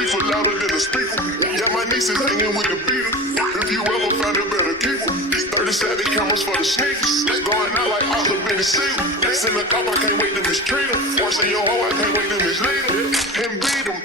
beefer louder than a speaker. Yeah, my niece is hanging with the Beatles. If you ever find a better keeper, 37 cameras for the sneakers. Going out like Arthur Benny Siegel. Send a cop, I can't wait to mistreat him. Forcing your hoe, I can't wait to mislead him. And beat him.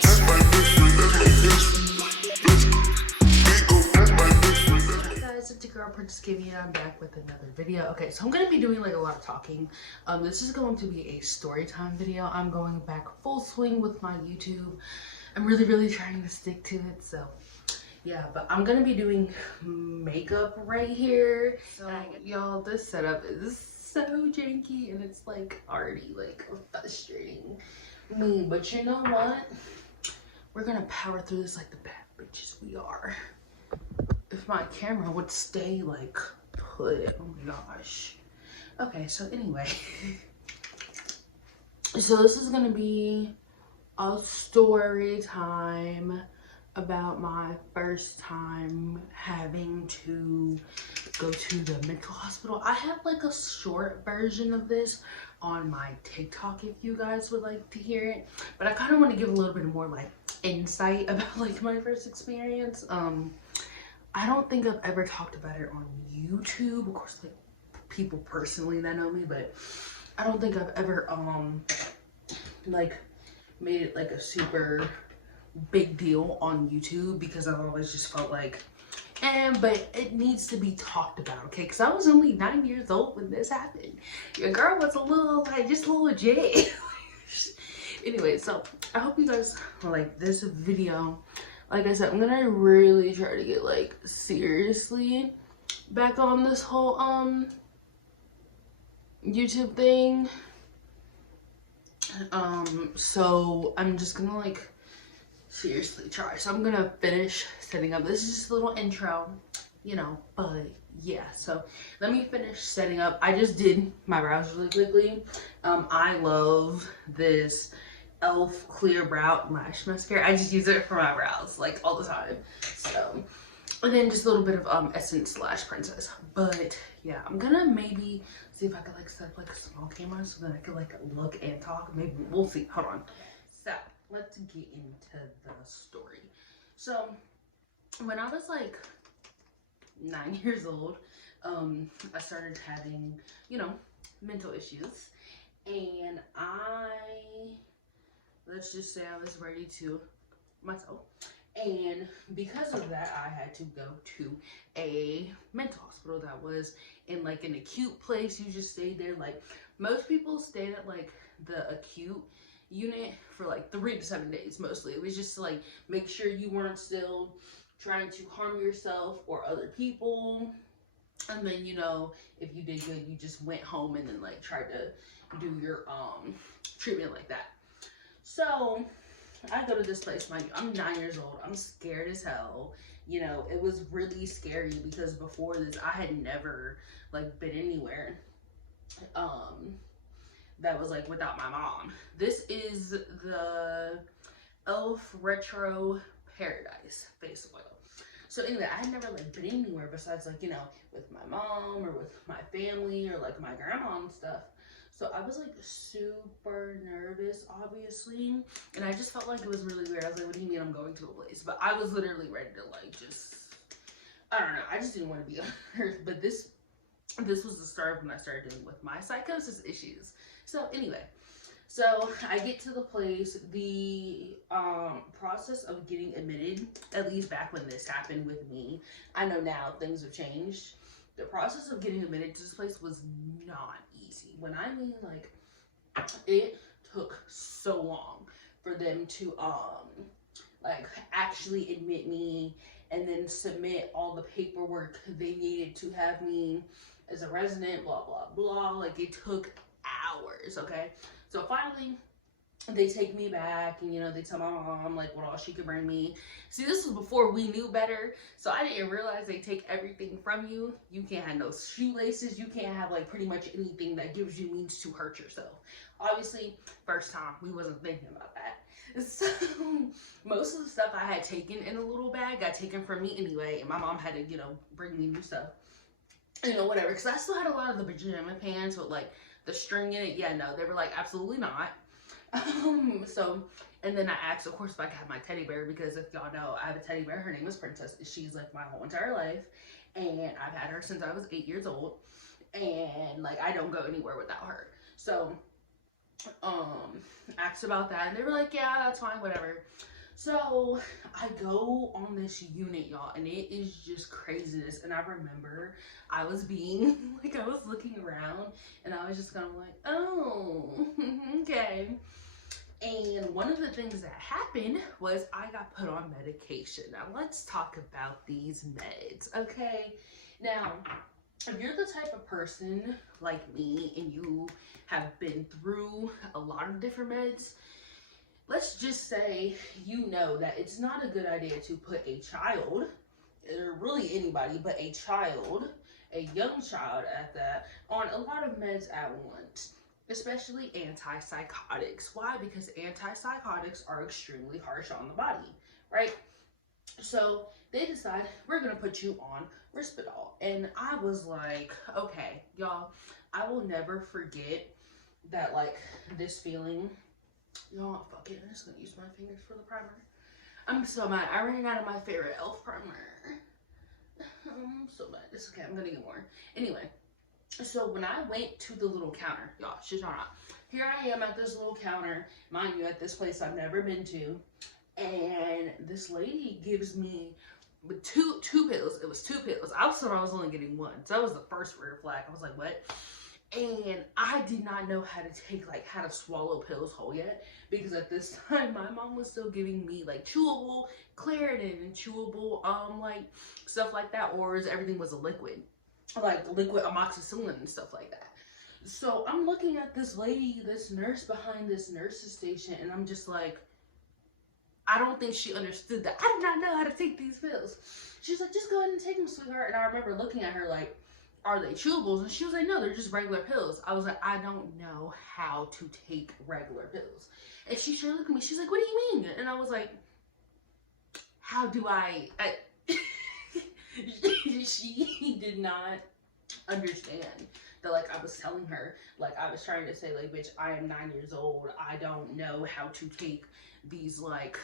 That's my best friend, that's my best friend. It's your girl Princess Kimmy and I'm back with another video. Okay, so I'm gonna be doing like a lot of talking. This is going to be a story time video. I'm going back full swing with my YouTube. I'm really trying to stick to it, so yeah, but I'm gonna be doing makeup right here. So y'all, this setup is so janky and it's like already like frustrating me, but you know what, we're gonna power through this like the bad bitches we are. If my camera would stay like put, oh my gosh. Okay, so anyway, so this is gonna be a story time about my first time having to go to the mental hospital. I have like a short version of this on my TikTok if you guys would like to hear it, but I kind of want to give a little bit more like insight about like my first experience. I don't think I've ever talked about it on YouTube. Of course, like people personally that know me, but I don't think I've ever like made it like a super big deal on YouTube because I've always just felt like, but it needs to be talked about, okay? Because I was only 9 years old when this happened. Your girl was a little like just a little jaded. Anyway, so I hope you guys like this video. Like I said, I'm gonna really try to get like seriously back on this whole YouTube thing. So I'm just gonna like seriously try. So I'm gonna finish setting up. This is just a little intro, you know, but yeah, so let me finish setting up. I just did my brows really quickly. I love this Elf clear brow lash mascara. I just use it for my brows like all the time. So, and then just a little bit of Essence slash Princess. But yeah, I'm gonna maybe see if I could like set up like a small camera so that I could like look and talk. Maybe we'll see. Hold on. So let's get into the story. So when I was like 9 years old, I started having, you know, mental issues, and let's just say I was ready to myself. And because of that, I had to go to a mental hospital that was in like an acute place. You just stayed there. Like most people stayed at like the acute unit for like 3 to 7 days mostly. It was just to like make sure you weren't still trying to harm yourself or other people. And then, you know, if you did good, you just went home and then like tried to do your treatment like that. So I go to this place, I'm 9 years old. I'm scared as hell. You know, it was really scary because before this, I had never like been anywhere that was like without my mom. This is the Elf Retro Paradise face oil. So anyway, I had never like been anywhere besides like, you know, with my mom or with my family or like my grandma and stuff. So I was like super nervous, obviously, and I just felt like it was really weird. I was like, what do you mean I'm going to a place? But I was literally ready to like just, I don't know, I just didn't want to be on earth. But this was the start of when I started dealing with my psychosis issues. So anyway, so I get to the place. The process of getting admitted, at least back when this happened with me, I know now things have changed. The process of getting admitted to this place was not easy. When I mean like, it took so long for them to like actually admit me and then submit all the paperwork they needed to have me as a resident, blah blah blah. Like it took hours. Okay, so finally they take me back, and you know, they tell my mom like what all she could bring me. See, this was before we knew better, so I didn't realize they take everything from you. You can't have no shoelaces, you can't have like pretty much anything that gives you means to hurt yourself. Obviously, first time, we wasn't thinking about that. So most of the stuff I had taken in a little bag got taken from me anyway, and my mom had to, you know, bring me new stuff, you know, whatever, because I still had a lot of the pajama pants with like the string in it. Yeah, no, they were like, absolutely not. So And then I asked, of course, if I could have my teddy bear, because if y'all know, I have a teddy bear. Her name is Princess. She's like my whole entire life. And I've had her since I was 8 years old. And like, I don't go anywhere without her. So, asked about that. And they were like, yeah, that's fine, whatever. So I go on this unit, y'all, and it is just craziness. And I remember I was being, like, I was looking around, and I was just kind of like, oh, okay. And one of the things that happened was I got put on medication. Now, let's talk about these meds, okay? Now, if you're the type of person like me and you have been through a lot of different meds, let's just say you know that it's not a good idea to put a child, or really anybody, but a child, a young child at that, on a lot of meds at once, especially antipsychotics. Why? Because antipsychotics are extremely harsh on the body, right? So they decide, we're gonna put you on Risperdal. And I was like, okay, y'all, I will never forget that, like, this feeling. Y'all, fuck it, I'm just gonna use my fingers for the primer. I'm so mad. I ran out of my favorite e.l.f. primer. I'm so mad. It's okay, I'm gonna get more. Anyway, so when I went to the little counter, y'all, shit y'all not. Here I am at this little counter, mind you, at this place I've never been to, and this lady gives me two pills. It was 2 pills. I thought I was only getting 1. So that was the first red flag. I was like, what? And I did not know how to take, like, how to swallow pills whole yet, because at this time my mom was still giving me like chewable Claritin and chewable like stuff like that, or everything was a liquid, like liquid amoxicillin and stuff like that. So I'm looking at this lady, this nurse behind this nurse's station, and I'm just like, I don't think she understood that I did not know how to take these pills. She's like, just go ahead and take them, sweetheart. And I remember looking at her like, are they chewables? And she was like, no, they're just regular pills. I was like, I don't know how to take regular pills. And she sure looked at me. She's like, what do you mean? And I was like, how do I she did not understand that, like, I was telling her, like, I was trying to say, like, bitch, I am 9 years old. I don't know how to take these, like,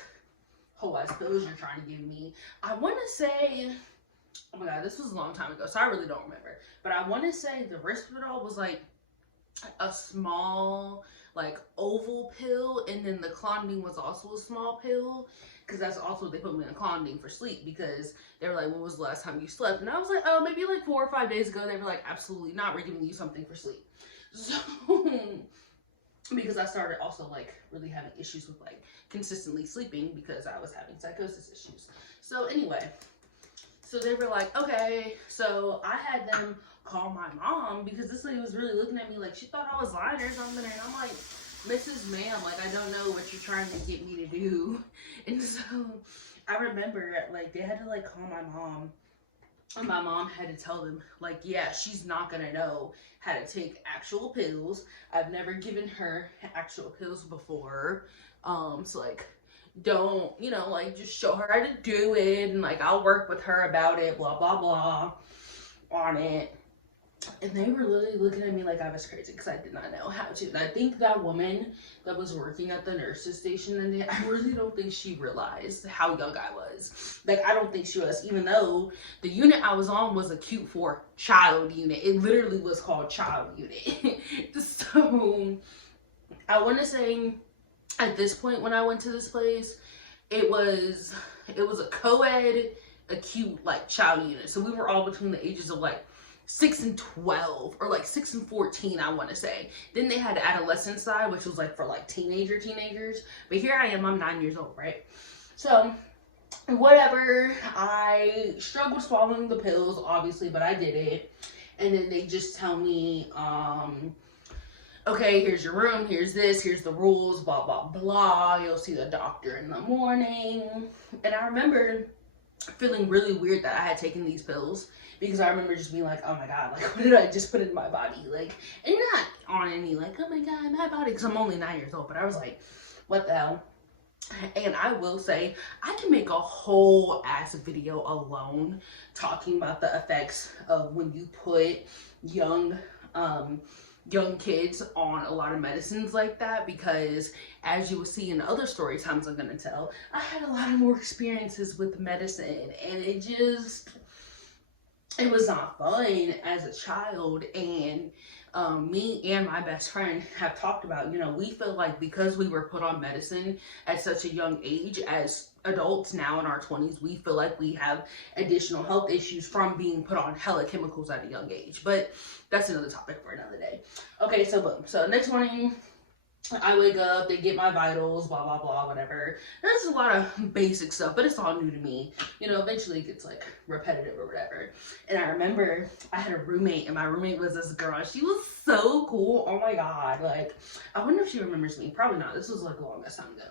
whole ass pills you're trying to give me. I want to say, oh my god, this was a long time ago, so I really don't remember. But I want to say the Risperdal was like a small, like, oval pill, and then the Clonidine was also a small pill, because that's also what they put me in Clonidine for sleep, because they were like, when was the last time you slept? And I was like, oh, maybe like 4 or 5 days ago. They were like, absolutely not, we're giving you something for sleep. So because I started also like really having issues with like consistently sleeping, because I was having psychosis issues. So anyway, so they were like, okay. So I had them call my mom, because this lady was really looking at me like she thought I was lying or something. And I'm like, Mrs. Ma'am, like, I don't know what you're trying to get me to do. And so I remember, like, they had to like call my mom, and my mom had to tell them, like, yeah, she's not gonna know how to take actual pills. I've never given her actual pills before. So like, don't, you know, like, just show her how to do it, and like, I'll work with her about it, blah blah blah, on it. And they were literally looking at me like I was crazy, because I did not know how to. And I think that woman that was working at the nurse's station, and I really don't think she realized how young I was. Like, I don't think she was, even though the unit I was on was a cute for child unit. It literally was called child unit. So I want to say at this point when I went to this place, it was a co-ed acute like child unit. So we were all between the ages of like 6 and 12, or like 6 and 14, I want to say. Then they had the adolescent side, which was like for like teenagers. But here I am, I'm 9 years old, right? So whatever, I struggled swallowing the pills, obviously, but I did it. And then they just tell me, okay, here's your room, here's this, here's the rules, blah blah blah, you'll see the doctor in the morning. And I remember feeling really weird that I had taken these pills, because I remember just being like, oh my god, like, what did I just put in my body? Like, and not on any like, oh my god, my body, because I'm only 9 years old, but I was like, what the hell? And I will say, I can make a whole ass video alone talking about the effects of when you put young young kids on a lot of medicines like that, because as you will see in other story times I'm gonna tell, I had a lot of more experiences with medicine, and it was not fun as a child. And me and my best friend have talked about, you know, we feel like because we were put on medicine at such a young age, as adults now in our 20s, we feel like we have additional health issues from being put on hella chemicals at a young age. But that's another topic for another day. Okay, so boom. So next morning, I wake up, they get my vitals, blah, blah, blah, whatever. That's a lot of basic stuff, but it's all new to me. You know, eventually it gets like repetitive or whatever. And I remember I had a roommate, and my roommate was this girl. She was so cool. Oh my God. Like, I wonder if she remembers me. Probably not. This was like a long time ago.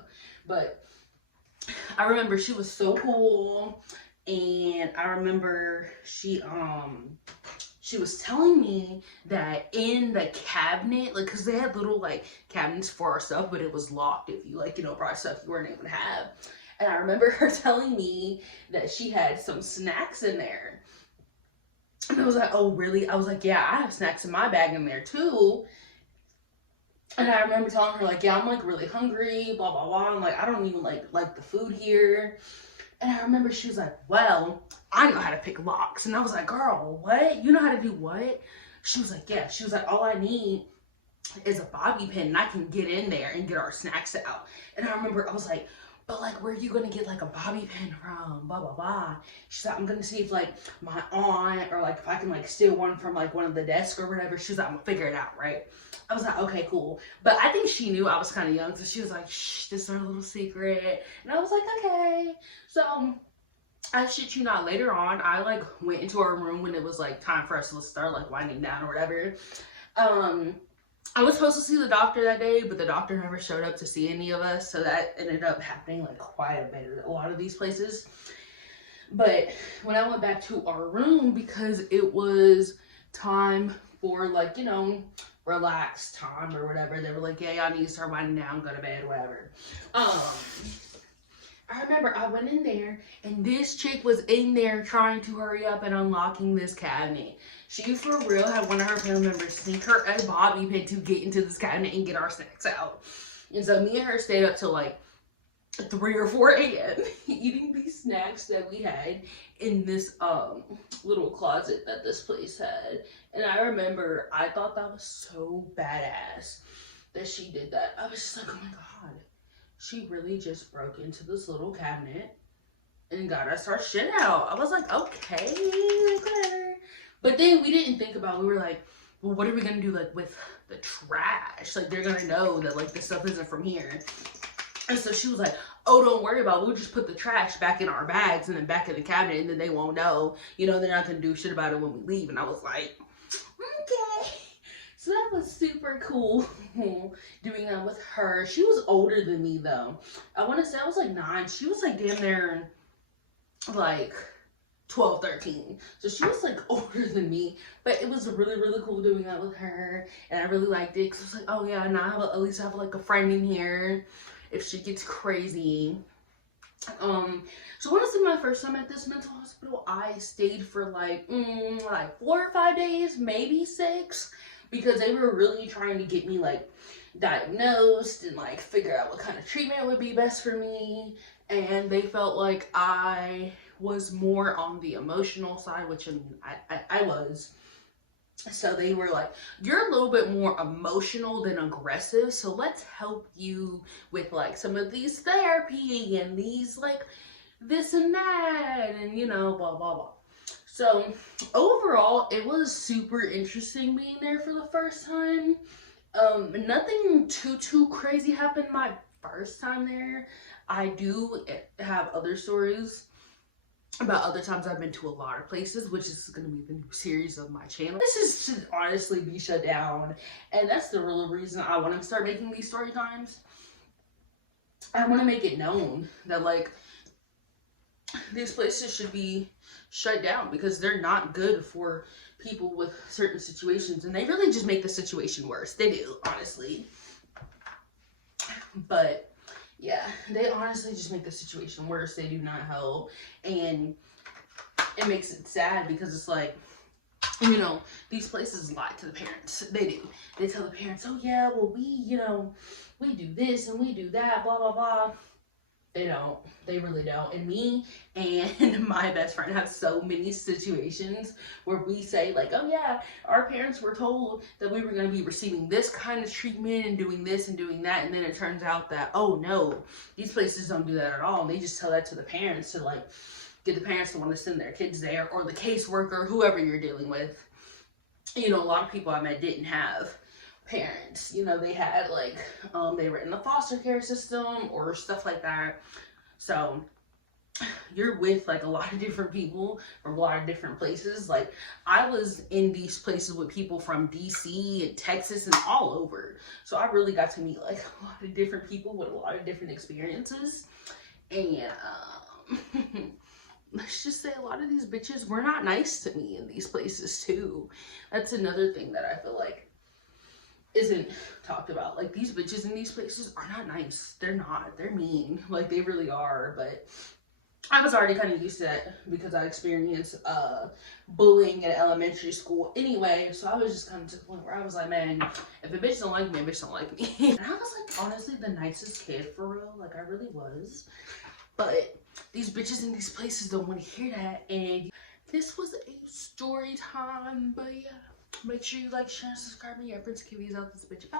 But I remember she was so cool. And I remember she was telling me that in the cabinet, like, cause they had little like cabinets for our stuff, but it was locked if you like, you know, brought stuff you weren't able to have. And I remember her telling me that she had some snacks in there. And I was like, oh really? I was like, yeah, I have snacks in my bag in there too. And I remember telling her like, yeah, I'm like really hungry, blah, blah, blah. I'm like, I don't even like the food here. And I remember she was like, well, I know how to pick locks. And I was like, girl, what? You know how to do what? She was like, yeah. She was like, all I need is a bobby pin, and I can get in there and get our snacks out. And I remember I was like, but like, where are you going to get like a bobby pin from? Blah, blah, blah. She's like, I'm going to see if like my aunt, or like if I can like steal one from like one of the desks or whatever. She was like, I'm going to figure it out, right? I was like, okay, cool. But I think she knew I was kind of young, so she was like, shh, this is our little secret. And I was like, okay. So I shit you not, later on, I like went into our room when it was like time for us to start like winding down or whatever. I was supposed to see the doctor that day, but the doctor never showed up to see any of us. So that ended up happening like quite a bit at a lot of these places. But when I went back to our room, because it was time for like, you know, relaxed time or whatever, they were like, yeah, y'all need to start winding down, go to bed, whatever. I remember I went in there, and this chick was in there trying to hurry up and unlocking this cabinet. She for real had one of her family members sneak her a bobby pin to get into this cabinet and get our snacks out. And so me and her stayed up till like 3 or 4 a.m. eating these snacks that we had in this little closet that this place had. And I remember I thought that was so badass that she did that. I was just like, oh my God. She really just broke into this little cabinet and got us our shit out. I was like, okay, okay. But then we didn't think about, we were like, well, what are we gonna do like with the trash? Like, they're gonna know that like this stuff isn't from here. And so she was like, oh, don't worry about it. We'll just put the trash back in our bags and then back in the cabinet, and then they won't know. You know, they're not gonna do shit about it when we leave. And I was like, okay. So that was super cool doing that with her. She was older than me though. I want to say I was like 9. She was like damn near like 12, 13. So she was like older than me. But it was really, really cool doing that with her. And I really liked it, because I was like, oh yeah, now at least I have like a friend in here if she gets crazy. So honestly, my first time at this mental hospital, I stayed for like 4 or 5 days, maybe 6. Because they were really trying to get me like diagnosed and like figure out what kind of treatment would be best for me. And they felt like I was more on the emotional side, which I was. So they were like, you're a little bit more emotional than aggressive, so let's help you with like some of these therapy and these like this and that, and you know, blah blah blah. So overall, it was super interesting being there for the first time. Nothing too crazy happened my first time there. I do have other stories about other times I've been to a lot of places, which is going to be the new series of my channel. This should honestly be shut down, and that's the real reason I want to start making these story times. I want to make it known that like these places should be shut down, because they're not good for people with certain situations, and they really just make the situation worse. They do, honestly. But yeah, they honestly just make the situation worse. They do not help, and it makes it sad, because it's like you know, these places lie to the parents. They do. They tell the parents, oh yeah, well we do this and we do that, blah, blah, blah. They don't. They really don't. And me and my best friend have so many situations where we say like, oh yeah, our parents were told that we were going to be receiving this kind of treatment and doing this and doing that. And then it turns out that, oh no, these places don't do that at all. And they just tell that to the parents to like, get the parents to want to send their kids there, or the caseworker, whoever you're dealing with. You know, a lot of people I met didn't have parents. You know, they had like, they were in the foster care system or stuff like that. So you're with like a lot of different people from a lot of different places. Like I was in these places with people from DC and Texas and all over. So I really got to meet like a lot of different people with a lot of different experiences. And let's just say a lot of these bitches were not nice to me in these places too. That's another thing that I feel like isn't talked about. Like these bitches in these places are not nice. They're not. They're mean. Like they really are. But I was already kind of used to that because I experienced bullying in elementary school anyway. So I was just kind of to the point where I was like, man, if a bitch don't like me, a bitch don't like me. And I was like honestly the nicest kid for real. Like I really was. But these bitches in these places don't want to hear that. And this was a story time. But yeah, make sure you like, share, and subscribe. Me, your Prince Kiwi's out this bitch. Bye.